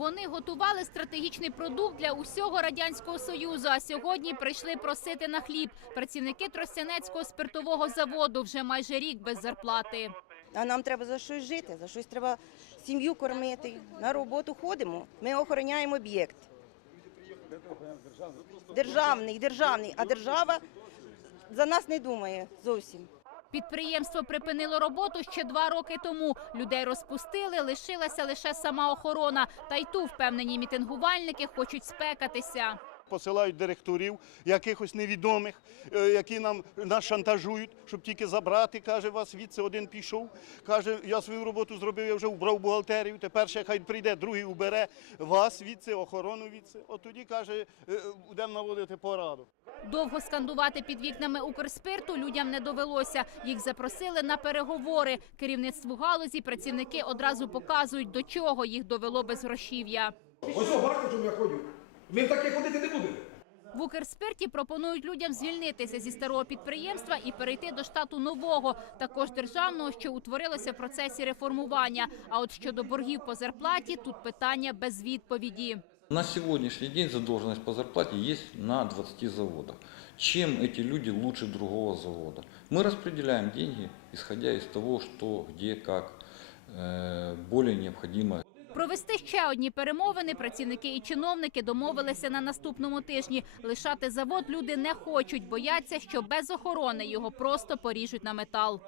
Вони готували стратегічний продукт для усього радянського союзу. А сьогодні прийшли просити на хліб. Працівники Тростянецького спиртового заводу вже майже рік без зарплати. А нам треба за щось жити, за щось треба сім'ю кормити. На роботу ходимо. Ми охороняємо об'єкт. Державний, державний, а держава за нас не думає зовсім. Підприємство припинило роботу ще два роки тому. Людей розпустили, лишилася лише сама охорона. Та й ту впевнені мітингувальники хочуть спекатися. Посилають директорів якихось невідомих, е, які нам нас шантажують, щоб тільки забрати. Каже, вас звідси один пішов. Каже, я свою роботу зробив, я вже убрав бухгалтерію. Тепер ще хай прийде, другий убере вас звідси, охорону відси. От тоді каже, е, будемо наводити пораду. Довго скандувати під вікнами Укрспирту людям не довелося. Їх запросили на переговори. Керівництву галузі працівники одразу показують, до чого їх довело безгрошів'я. Ось о, бачите, чому я ходю. Ви таке ходити не будете. В Укрспирті пропонують людям звільнитися зі старого підприємства і перейти до штату нового, також державного, що утворилося в процесі реформування. А от щодо боргів по зарплаті, тут питання без відповіді. На сегодняшний день задолженность по зарплате есть на 20 заводах. Чем эти люди лучше другого завода? Мы распределяем деньги, исходя из того, что, где, как э, более необходимо Провести ще одні перемовини працівники і чиновники домовилися на наступному тижні. Лишати завод люди не хочуть, бояться, що без охорони його просто поріжуть на метал.